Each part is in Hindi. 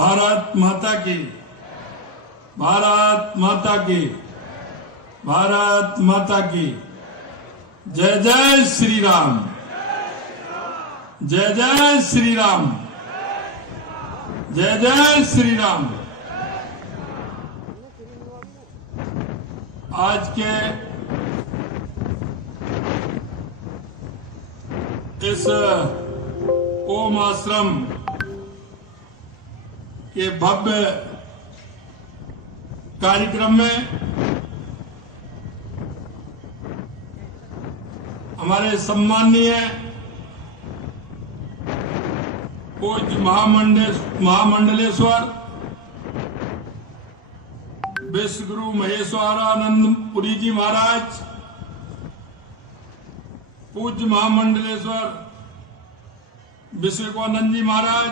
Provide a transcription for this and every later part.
भारत माता की, भारत माता की, भारत माता की। जय जय श्री राम, जय जय श्री राम, जय जय श्री राम। आज के इस ओम आश्रम के भव्य कार्यक्रम में हमारे सम्माननीय पूज्य महामंडलेश्वर विश्वगुरु महेश्वरानंद पुरी जी महाराज, पूज्य महामंडलेश्वर विश्वेश्वरानंद जी महाराज,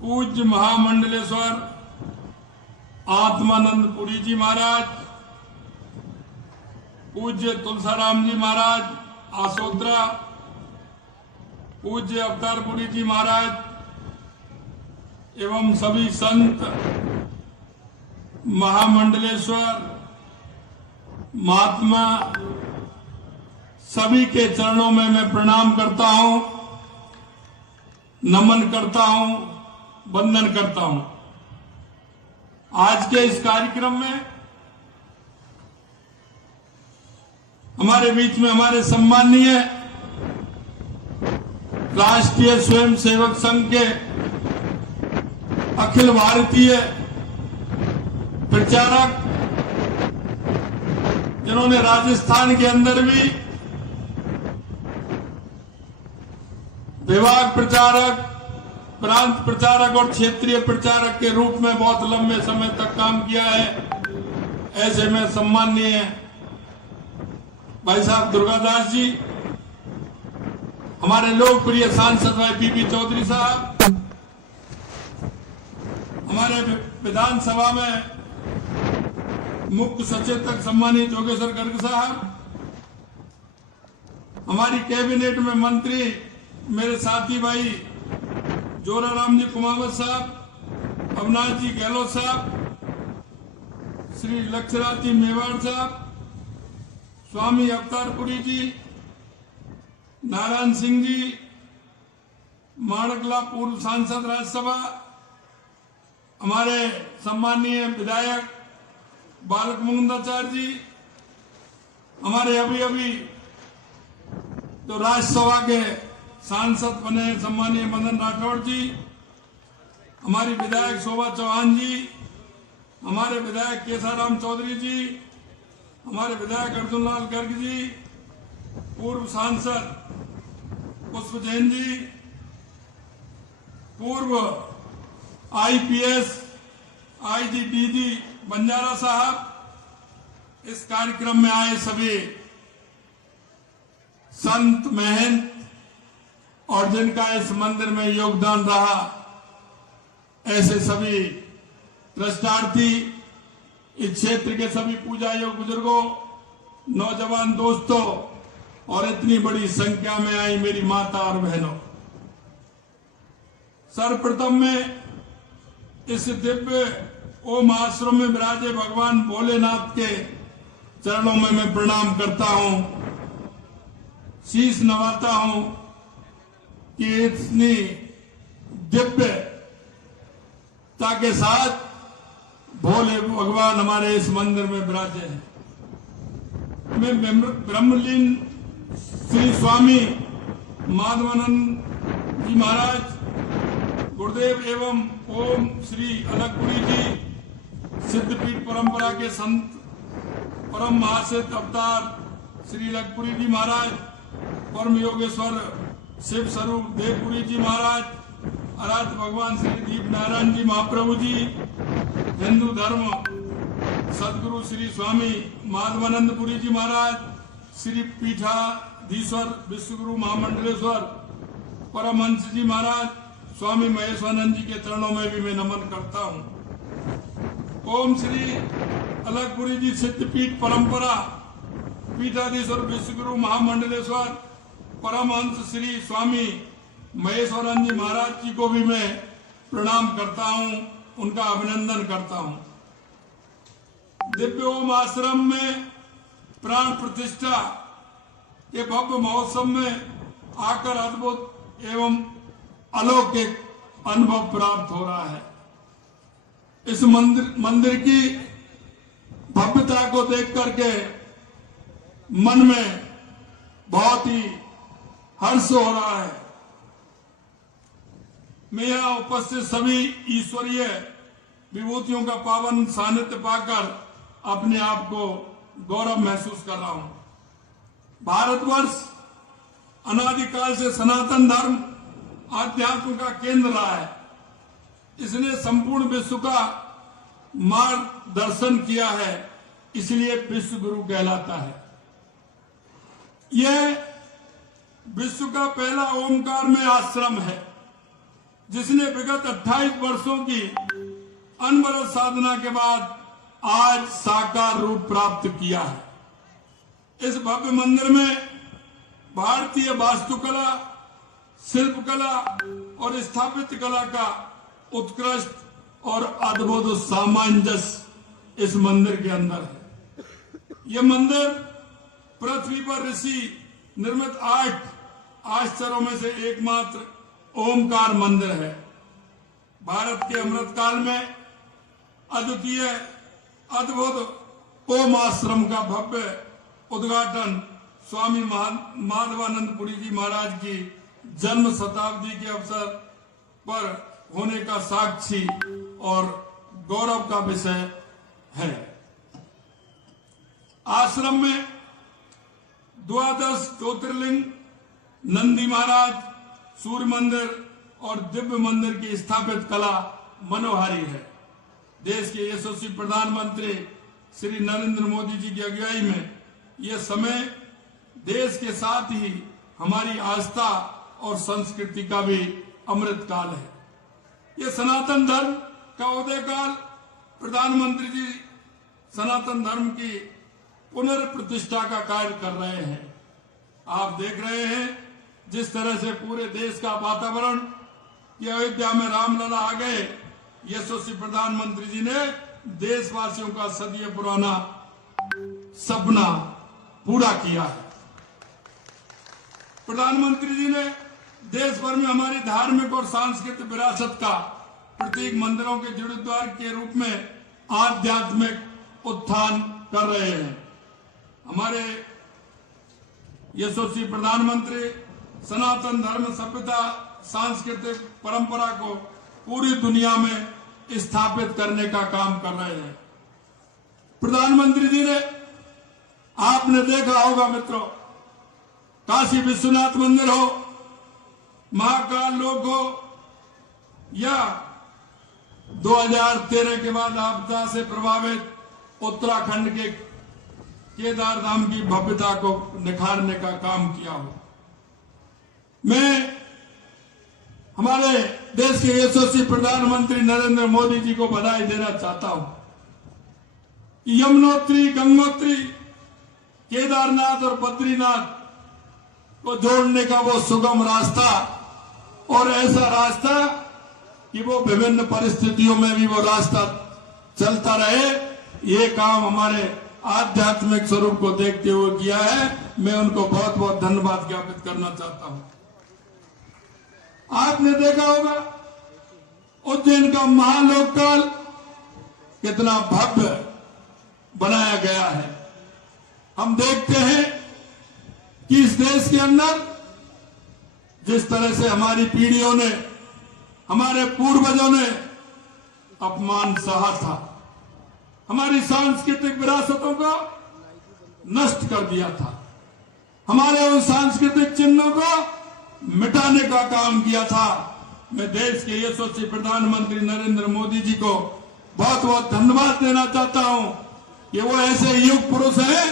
पूज्य महामंडलेश्वर आत्मानंद पुरी जी महाराज, पूज्य तुलसाराम जी महाराज आसोत्रा, पूज्य अवतारपुरी जी महाराज एवं सभी संत महामंडलेश्वर महात्मा, सभी के चरणों में मैं प्रणाम करता हूं, नमन करता हूं, वंदन करता हूं। आज के इस कार्यक्रम में हमारे बीच में हमारे सम्माननीय राष्ट्रीय स्वयंसेवक संघ के अखिल भारतीय प्रचारक, जिन्होंने राजस्थान के अंदर भी विभाग प्रचारक, प्रांत प्रचारक और क्षेत्रीय प्रचारक के रूप में बहुत लंबे समय तक काम किया है। ऐसे में सम्माननीय भाई साहब दुर्गादास जी, हमारे लोकप्रिय सांसद भाई पीपी चौधरी साहब, हमारे विधानसभा में मुख्य सचेतक सम्मानित जोगेश्वर गर्ग साहब, हमारी कैबिनेट में मंत्री मेरे साथी भाई जोराराम जी कुमावत साहब, अविनाश जी गहलोत साहब, श्री लक्ष्यराज जी मेवाड़ साहब, स्वामी अवतारपुरी जी, नारायण सिंह जी, माणकला पूर्व सांसद राज्यसभा, हमारे सम्माननीय विधायक बालक मुकुंदाचार्य जी, हमारे अभी तो राज्यसभा के सांसद बने सम्माननीय मदन राठौड़ जी, हमारी विधायक शोभा चौहान जी, हमारे विधायक केसाराम चौधरी जी, हमारे विधायक अर्जुन लाल गर्ग जी, पूर्व सांसद पुष्प जैन जी, पूर्व आईपीएस आईजीडीजी बंजारा साहब, इस कार्यक्रम में आए सभी संत महंत और जिनका इस मंदिर में योगदान रहा, ऐसे सभी ट्रस्टार्थी, इस क्षेत्र के सभी पूजा योग बुजुर्गों, नौजवान दोस्तों और इतनी बड़ी संख्या में आई मेरी माता और बहनों, सर्वप्रथम में इस दिव्य ओम आश्रम में विराजे भगवान भोलेनाथ के चरणों में मैं प्रणाम करता हूं, शीश नवाता हूं कि इतनी दिव्यता के साथ भोले भगवान हमारे इस मंदिर में विराजे हैं। मैं ब्रह्मलीन श्री स्वामी माधवानंद जी महाराज गुरुदेव एवं ओम श्री अलगपुरी जी, सिद्धपीठ परंपरा के संत परम महासिद्ध अवतार श्री अलगपुरी जी महाराज, परम योगेश्वर शिव स्वरूप देवपुरी जी महाराज, आराध्य भगवान श्री दीप नारायण जी महाप्रभु जी, हिंदू धर्म सदगुरु श्री स्वामी माधवानंद पुरी जी महाराज, श्री पीठाधीश्वर विश्वगुरु महामंडलेश्वर परमहंस जी महाराज, स्वामी महेश्वरानंद जी के चरणों में भी मैं नमन करता हूं। ओम श्री अलगपुरी जी सिद्धपीठ परंपरा पीठाधीश्वर विश्वगुरु महामंडलेश्वर परमहंस श्री स्वामी महेश्वरानंद जी महाराज जी को भी मैं प्रणाम करता हूं, उनका अभिनंदन करता हूं। दिव्य ओम आश्रम में प्राण प्रतिष्ठा के भव्य महोत्सव में आकर अद्भुत एवं अलौकिक अनुभव प्राप्त हो रहा है। इस मंदिर की भव्यता को देख करके मन में बहुत ही हर्ष हो रहा है। मैं यहां उपस्थित सभी ईश्वरीय विभूतियों का पावन सानिध्य पाकर अपने आप को गौरव महसूस कर रहा हूं। भारतवर्ष अनादिकाल से सनातन धर्म आध्यात्म का केंद्र रहा है। इसने संपूर्ण विश्व का मार्गदर्शन किया है, इसलिए विश्व गुरु कहलाता है। यह विश्व का पहला ओमकार में आश्रम है, जिसने विगत 28 वर्षों की अनवरत साधना के बाद आज साकार रूप प्राप्त किया है। इस भव्य मंदिर में भारतीय वास्तुकला, शिल्पकला और स्थापत्य कला का उत्कृष्ट और अद्भुत सामंजस्य इस मंदिर के अंदर है। यह मंदिर पृथ्वी पर ऋषि निर्मित 8 आश्चर्यों में से एकमात्र ओमकार मंदिर है। भारत के अमृतकाल में अद्वितीय अद्भुत ओम आश्रम का भव्य उद्घाटन स्वामी माधवानंद पुरी जी महाराज की जन्म शताब्दी के अवसर पर होने का साक्षी और गौरव का विषय है। आश्रम में 12 ज्योतिर्लिंग, नंदी महाराज, सूर्य मंदिर और दिव्य मंदिर की स्थापित कला मनोहारी है। देश के यशस्वी प्रधानमंत्री श्री नरेंद्र मोदी जी की अगुवाई में यह समय देश के साथ ही हमारी आस्था और संस्कृति का भी अमृत काल है। यह सनातन धर्म का उदय काल। प्रधानमंत्री जी सनातन धर्म की पुनर्प्रतिष्ठा का कार्य कर रहे हैं। आप देख रहे हैं जिस तरह से पूरे देश का वातावरण कि अयोध्या में रामलला आ गए। यशस्वी प्रधानमंत्री जी ने देशवासियों का सदियों पुराना सपना पूरा किया है। प्रधानमंत्री जी ने देश भर में हमारी धार्मिक और सांस्कृतिक विरासत का प्रतीक मंदिरों के जीर्णोद्धार के रूप में आध्यात्मिक उत्थान कर रहे हैं। हमारे यशस्वी प्रधानमंत्री सनातन धर्म, सभ्यता, सांस्कृतिक परंपरा को पूरी दुनिया में स्थापित करने का काम कर रहे हैं। प्रधानमंत्री जी ने, आपने देखा होगा मित्रों, काशी विश्वनाथ मंदिर हो, महाकाल लोक हो या 2013 के बाद आपदा से प्रभावित उत्तराखंड के केदार धाम की भव्यता को निखारने का काम किया हो। मैं हमारे देश के यशस्वी प्रधानमंत्री नरेंद्र मोदी जी को बधाई देना चाहता हूं कि यमुनोत्री, गंगोत्री, केदारनाथ और बद्रीनाथ को जोड़ने का वो सुगम रास्ता और ऐसा रास्ता कि वो विभिन्न परिस्थितियों में भी वो रास्ता चलता रहे, ये काम हमारे आध्यात्मिक स्वरूप को देखते हुए किया है। मैं उनको बहुत बहुत धन्यवाद ज्ञापित करना चाहता हूं। आपने देखा होगा उज्जैन का महालोकपाल कितना भव्य बनाया गया है। हम देखते हैं कि इस देश के अंदर जिस तरह से हमारी पीढ़ियों ने, हमारे पूर्वजों ने अपमान सहा था, हमारी सांस्कृतिक विरासतों को नष्ट कर दिया था, हमारे उन सांस्कृतिक चिन्हों को मिटाने का काम किया था। मैं देश के यशस्वी प्रधानमंत्री नरेंद्र मोदी जी को बहुत बहुत धन्यवाद देना चाहता हूं कि वो ऐसे युग पुरुष हैं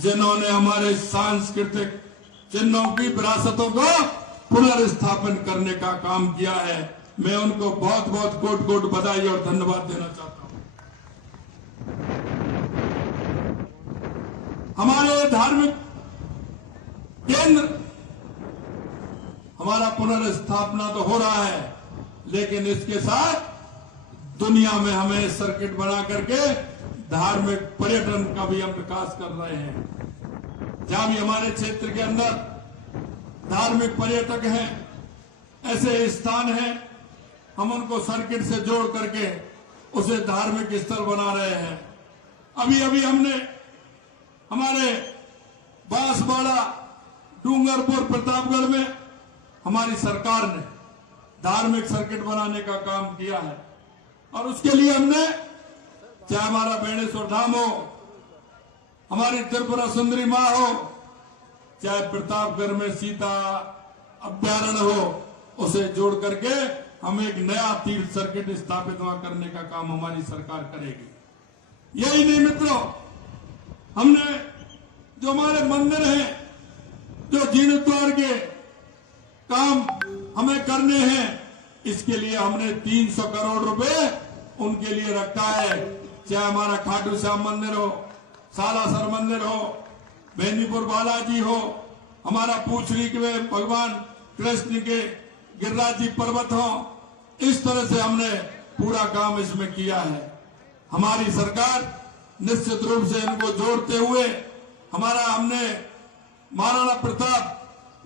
जिन्होंने हमारे सांस्कृतिक चिन्हों की विरासतों को पुनर्स्थापन करने का काम किया है। मैं उनको बहुत बहुत कोट कोट बधाई और धन्यवाद देना चाहता हूं। हमारे धार्मिक केंद्र, हमारा पुनर्स्थापना तो हो रहा है, लेकिन इसके साथ दुनिया में हमें सर्किट बना करके धार्मिक पर्यटन का भी हम विकास कर रहे हैं। जहां भी हमारे क्षेत्र के अंदर धार्मिक पर्यटक हैं, ऐसे स्थान हैं, हम उनको सर्किट से जोड़ करके उसे धार्मिक स्थल बना रहे हैं। अभी अभी हमने हमारे बांसवाड़ा, डूंगरपुर, प्रतापगढ़ में हमारी सरकार ने धार्मिक सर्किट बनाने का काम किया है और उसके लिए हमने, चाहे हमारा बेणेश्वर धाम हो, हमारी त्रिपुरा सुंदरी मां हो, चाहे प्रतापगढ़ में सीता अभ्यारण्य हो, उसे जोड़ करके हम एक नया तीर्थ सर्किट स्थापित करने का काम हमारी सरकार करेगी। यही नहीं मित्रों, हमने जो हमारे मंदिर हैं, जो जीर्णोद्धार के काम हमें करने हैं, इसके लिए हमने 300 करोड़ रुपए उनके लिए रखा है। चाहे हमारा खाटू श्याम मंदिर हो, सालासर मंदिर हो, बेनीपुर बालाजी हो, हमारा पूछड़ी के भगवान कृष्ण के गिरिराज जी पर्वत हो, इस तरह से हमने पूरा काम इसमें किया है। हमारी सरकार निश्चित रूप से इनको जोड़ते हुए हमने महाराणा प्रताप,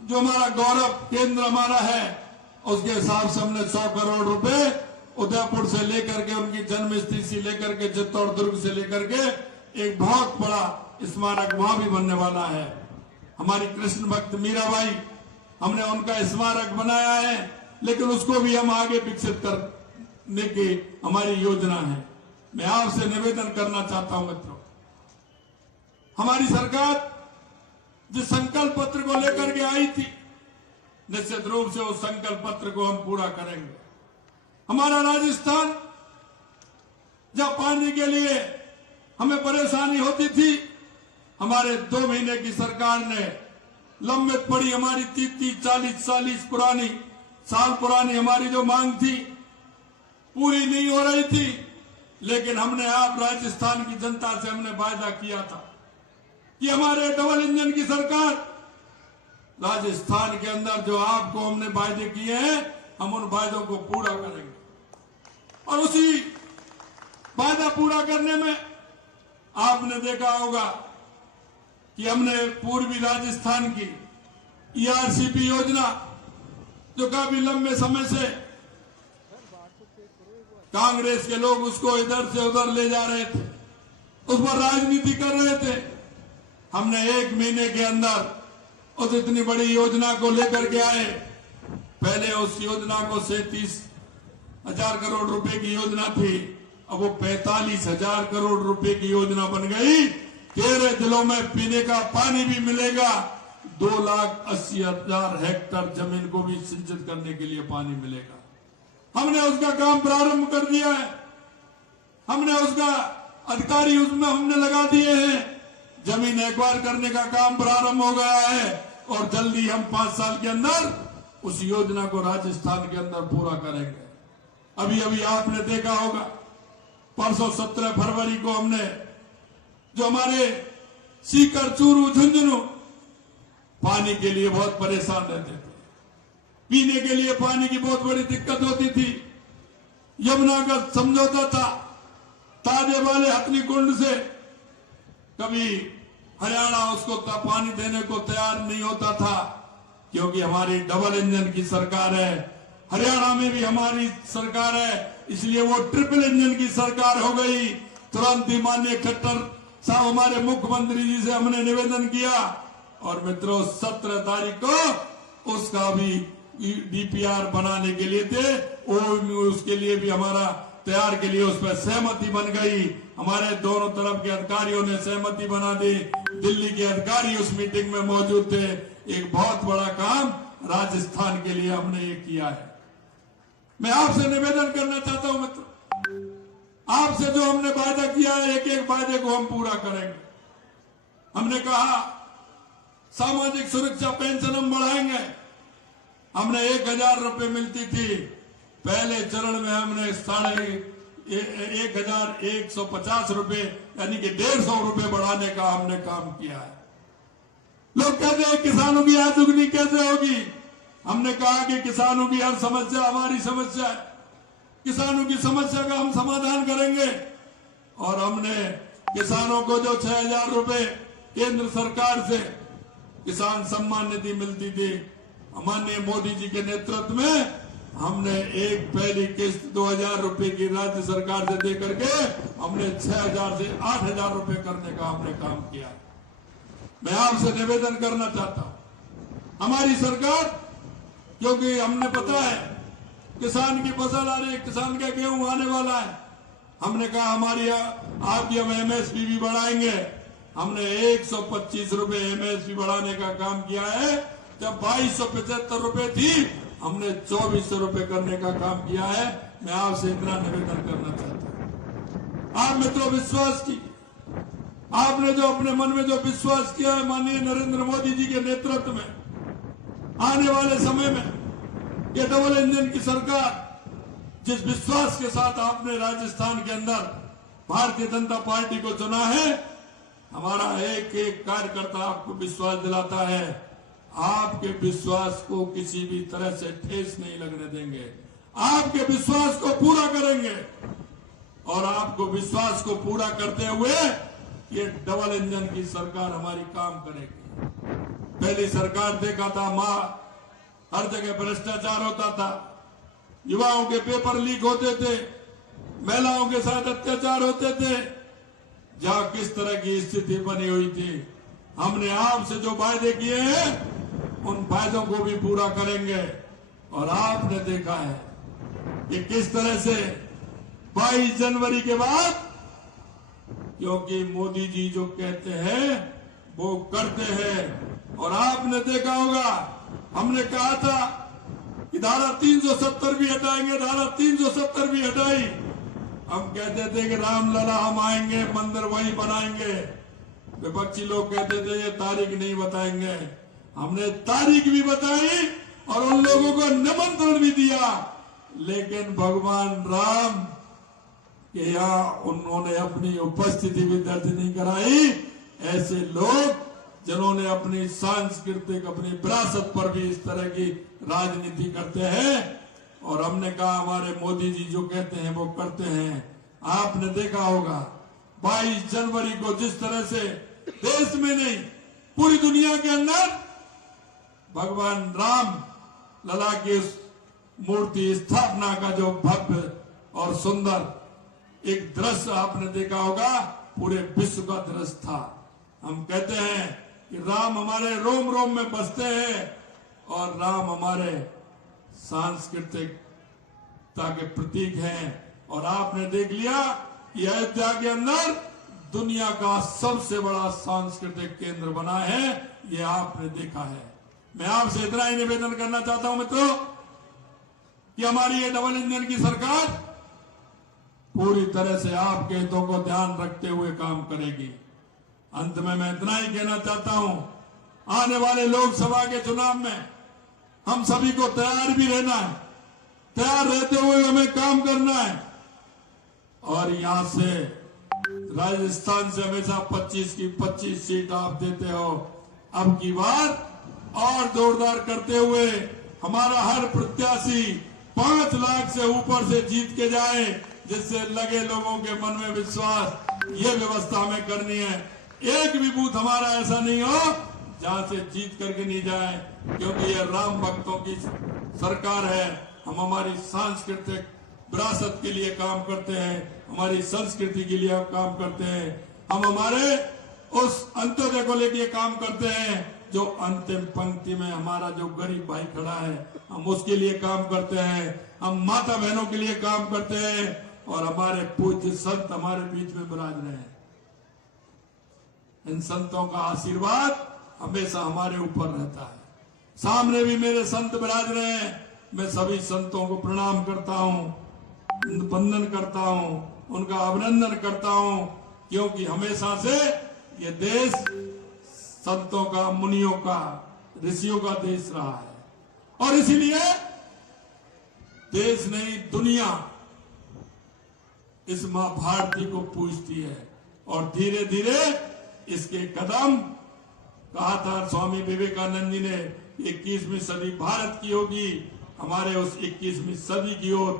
जो हमारा गौरव केंद्र हमारा है, उसके हिसाब से हमने 100 करोड़ रुपए उदयपुर से लेकर के, उनकी जन्मस्थली से लेकर के, चित्तौड़ दुर्ग से लेकर के एक बहुत बड़ा स्मारक वहां भी बनने वाला है। हमारी कृष्ण भक्त मीराबाई, हमने उनका स्मारक बनाया है, लेकिन उसको भी हम आगे विकसित करने की हमारी योजना है। मैं आपसे निवेदन करना चाहता हूं मित्रों, हमारी सरकार जिस संकल्प पत्र को लेकर के आई थी, निश्चित रूप से उस संकल्प पत्र को हम पूरा करेंगे। हमारा राजस्थान, जब पानी के लिए हमें परेशानी होती थी, हमारे 2 महीने की सरकार ने लंबित पड़ी हमारी 30-40 साल पुरानी हमारी जो मांग थी, पूरी नहीं हो रही थी, लेकिन हमने आप राजस्थान की जनता से हमने वायदा किया था कि हमारे डबल इंजन की सरकार राजस्थान के अंदर जो आपको हमने वायदे किए हैं, हम उन वायदों को पूरा करेंगे। और उसी वायदा पूरा करने में आपने देखा होगा कि हमने पूर्वी राजस्थान की ERCP योजना, जो काफी लंबे समय से कांग्रेस के लोग उसको इधर से उधर ले जा रहे थे, उस पर राजनीति कर रहे थे, हमने 1 महीने के अंदर उस इतनी बड़ी योजना को लेकर के आए। पहले उस योजना को 37,000 करोड़ रुपए की योजना थी, अब वो 45,000 करोड़ रुपए की योजना बन गई। 13 जिलों में पीने का पानी भी मिलेगा, 2,80,000 हेक्टेयर जमीन को भी सिंचित करने के लिए पानी मिलेगा। हमने उसका काम प्रारंभ कर दिया है, हमने उसका अधिकारी उसमें हमने लगा दिए हैं, जमीन एक्वायर करने का काम प्रारंभ हो गया है और जल्दी हम 5 साल के अंदर उस योजना को राजस्थान के अंदर पूरा करेंगे। अभी अभी आपने देखा होगा, परसों 17 फरवरी को हमने जो हमारे सीकर, चूरू, झुंझुनू पानी के लिए बहुत परेशान रहते थे, पीने के लिए पानी की बहुत बड़ी दिक्कत होती थी। यमुना का समझौता था, ताजे वाले हथनी कुंड से कभी हरियाणा उसको पानी देने को तैयार नहीं होता था, क्योंकि हमारी डबल इंजन की सरकार है, हरियाणा में भी हमारी सरकार है, इसलिए वो ट्रिपल इंजन की सरकार हो गई। तुरंत ही माननीय खट्टर साहब हमारे मुख्यमंत्री जी से हमने निवेदन किया और मित्रों 17 तारीख को उसका भी DPR बनाने के लिए थे, उसके लिए भी हमारा तैयार के लिए उस पर सहमति बन गई। हमारे दोनों तरफ के अधिकारियों ने सहमति बना दी, दिल्ली के अधिकारी उस मीटिंग में मौजूद थे। एक बहुत बड़ा काम राजस्थान के लिए हमने ये किया है। मैं आपसे निवेदन करना चाहता हूं मित्रों, आपसे जो हमने वायदा किया है, एक एक वायदे को हम पूरा करेंगे। हमने कहा सामाजिक सुरक्षा पेंशन हम बढ़ाएंगे, हमने 1,000 रुपए मिलती थी, पहले चरण में हमने 1,150 रुपए यानी कि 150 रुपए बढ़ाने का हमने काम किया है। लोग कहते हैं किसानों की आय दुगनी कैसे होगी, हमने कहा कि किसानों की हर समस्या हमारी समस्या है, किसानों की समस्या का हम समाधान करेंगे। और हमने किसानों को जो 6,000 रुपए केंद्र सरकार से किसान सम्मान निधि मिलती थी, माननीय मोदी जी के नेतृत्व में हमने एक पहली किस्त 2,000 रुपए की राज्य सरकार से दे करके हमने 6,000 से 8,000 रुपए करने का हमने काम किया। मैं आपसे निवेदन करना चाहता हूं, हमारी सरकार, क्योंकि हमने पता है किसान की फसल आ रही है, किसान का गेहूं आने वाला है, हमने कहा हमारी आपकी हम एमएसपी भी बढ़ाएंगे। हमने 125 रुपए एमएसपी बढ़ाने का काम किया है। जब 2275 रुपए थी, हमने 2400 रुपए करने का काम किया है। मैं आपसे इतना निवेदन करना चाहता हूं, आप मित्रों विश्वास कीजिए। आपने जो अपने मन में जो विश्वास किया है माननीय नरेंद्र मोदी जी के नेतृत्व में, आने वाले समय में ये डबल इंजन की सरकार, जिस विश्वास के साथ आपने राजस्थान के अंदर भारतीय जनता पार्टी को चुना है, हमारा एक एक कार्यकर्ता आपको विश्वास दिलाता है, आपके विश्वास को किसी भी तरह से ठेस नहीं लगने देंगे, आपके विश्वास को पूरा करेंगे। और आपको विश्वास को पूरा करते हुए ये डबल इंजन की सरकार हमारी काम करेगी। पहली सरकार देखा था, हर जगह भ्रष्टाचार होता था, युवाओं के पेपर लीक होते थे, महिलाओं के साथ अत्याचार होते थे, जहां किस तरह की स्थिति बनी हुई थी। हमने आपसे जो वायदे किए हैं उन वायदों को भी पूरा करेंगे। और आपने देखा है कि किस तरह से 22 जनवरी के बाद, क्योंकि मोदी जी जो कहते हैं वो करते हैं। और आपने देखा होगा, हमने कहा था कि धारा 370 भी हटाएंगे, धारा 370 भी हटाई। हम कहते थे कि रामलला हम आएंगे, मंदिर वही बनाएंगे। विपक्षी लोग कहते थे ये तारीख नहीं बताएंगे। हमने तारीख भी बताई और उन लोगों को निमंत्रण भी दिया, लेकिन भगवान राम के यहाँ उन्होंने अपनी उपस्थिति भी दर्ज नहीं कराई। ऐसे लोग जिन्होंने अपनी सांस्कृतिक, अपनी विरासत पर भी इस तरह की राजनीति करते हैं। और हमने कहा हमारे मोदी जी जो कहते हैं वो करते हैं। आपने देखा होगा 22 जनवरी को जिस तरह से देश में नहीं पूरी दुनिया के अंदर भगवान राम लला की उस मूर्ति स्थापना का जो भव्य और सुंदर एक दृश्य आपने देखा होगा, पूरे विश्व का दृश्य था। हम कहते हैं कि राम हमारे रोम रोम में बसते हैं और राम हमारे सांस्कृतिकता के प्रतीक हैं। और आपने देख लिया कि अयोध्या के अंदर दुनिया का सबसे बड़ा सांस्कृतिक केंद्र बना है, ये आपने देखा है। मैं आपसे इतना ही निवेदन करना चाहता हूं मित्रों कि हमारी ये डबल इंजन की सरकार पूरी तरह से आपके हितों को ध्यान रखते हुए काम करेगी। अंत में मैं इतना ही कहना चाहता हूं, आने वाले लोकसभा के चुनाव में हम सभी को तैयार भी रहना है, तैयार रहते हुए हमें काम करना है। और यहां से राजस्थान से हमेशा 25 की 25 सीट आप देते हो, अब की बार और जोरदार करते हुए हमारा हर प्रत्याशी 5 लाख से ऊपर से जीत के जाए, जिससे लगे लोगों के मन में विश्वास। ये व्यवस्था हमें करनी है। एक भी बूथ हमारा ऐसा नहीं हो जहां से जीत करके नहीं जाए, क्योंकि ये राम भक्तों की सरकार है। हम हमारी सांस्कृतिक विरासत के लिए काम करते हैं, हमारी संस्कृति के लिए हम काम करते हैं। हम हमारे उस अंत्योदय को लेकर काम करते हैं, जो अंतिम पंक्ति में हमारा जो गरीब भाई खड़ा है, हम उसके लिए काम करते हैं। हम माता बहनों के लिए काम करते हैं और हमारे पूज्य संत हमारे बीच में विराज रहे हैं। इन संतों का आशीर्वाद हमेशा हमारे ऊपर रहता है। सामने भी मेरे संत विराज रहे हैं। मैं सभी संतों को प्रणाम करता हूं, वंदन करता हूं, उनका अभिनंदन करता हूं, क्योंकि हमेशा से ये देश संतों का, मुनियों का, ऋषियों का देश रहा है। और इसीलिए देश नहीं दुनिया इस मां भारती को पूजती है। और धीरे धीरे इसके कदम, कहा था स्वामी विवेकानंद जी ने 21वीं सदी भारत की होगी, हमारे उस 21वीं सदी की ओर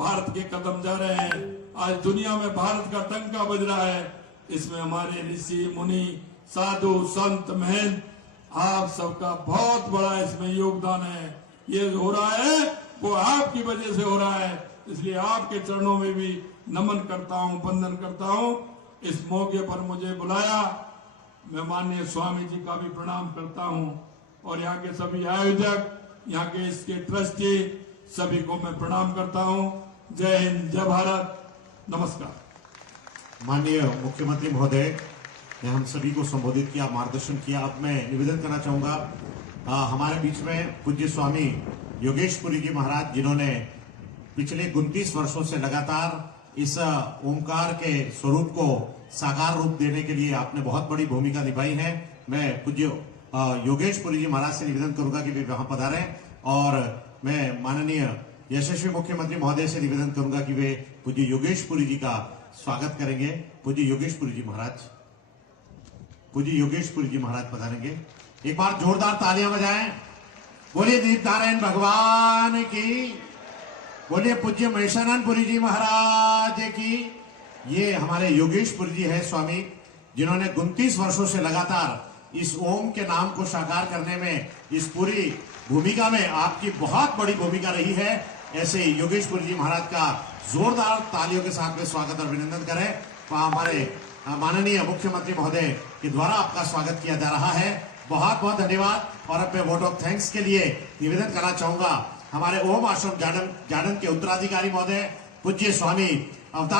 भारत के कदम जा रहे हैं। आज दुनिया में भारत का डंका बज रहा है। इसमें हमारे ऋषि मुनि साधु संत महंत आप सबका बहुत बड़ा इसमें योगदान है। ये हो रहा है वो आपकी वजह से हो रहा है, इसलिए आपके चरणों में भी नमन करता हूँ, वंदन करता हूँ। इस मौके पर मुझे बुलाया, मैं माननीय स्वामी जी का भी प्रणाम करता हूँ और यहाँ के सभी आयोजक, यहाँ के इसके ट्रस्टी सभी को मैं प्रणाम करता हूँ। जय हिंद, जय भारत, नमस्कार। माननीय मुख्यमंत्री महोदय ने हम सभी को संबोधित किया, मार्गदर्शन किया। अब मैं निवेदन करना चाहूंगा हमारे बीच में पूज्य स्वामी योगेश पुरी जी महाराज, जिन्होंने पिछले 29 वर्षों से लगातार इस ओमकार के स्वरूप को साकार रूप देने के लिए आपने बहुत बड़ी भूमिका निभाई है। मैं पूज्य योगेश पुरी जी महाराज से निवेदन करूंगा कि वे वहां पधारें और मैं माननीय यशस्वी मुख्यमंत्री महोदय से निवेदन करूंगा कि वे पूज्य योगेश पुरी जी का स्वागत करेंगे। पूज्य योगेश पुरी जी महाराज, पूज्य योगेश पुरी जी महाराज पधारेंगे। एक बार जोरदार तालियां बजाएं। बोलिए दीप नारायण भगवान की, बोलिए पूज्य महेशानंद पुरी जी महाराज की। ये हमारे योगेश पुरी जी है स्वामी, जिन्होंने 29 वर्षों से लगातार इस ओम के नाम को साकार करने में, इस पूरी भूमिका में आपकी बहुत बड़ी भूमिका रही है। ऐसे योगेश पुरी जी महाराज का जोरदार तालियों के साथ में स्वागत और अभिनंदन करें। हमारे माननीय मुख्यमंत्री महोदय के द्वारा आपका स्वागत किया जा रहा है। बहुत बहुत धन्यवाद। और अब मैं वोट ऑफ थैंक्स के लिए निवेदन करना चाहूंगा हमारे ओम आश्रम जाडन के उत्तराधिकारी महोदय पूज्य स्वामी अवतार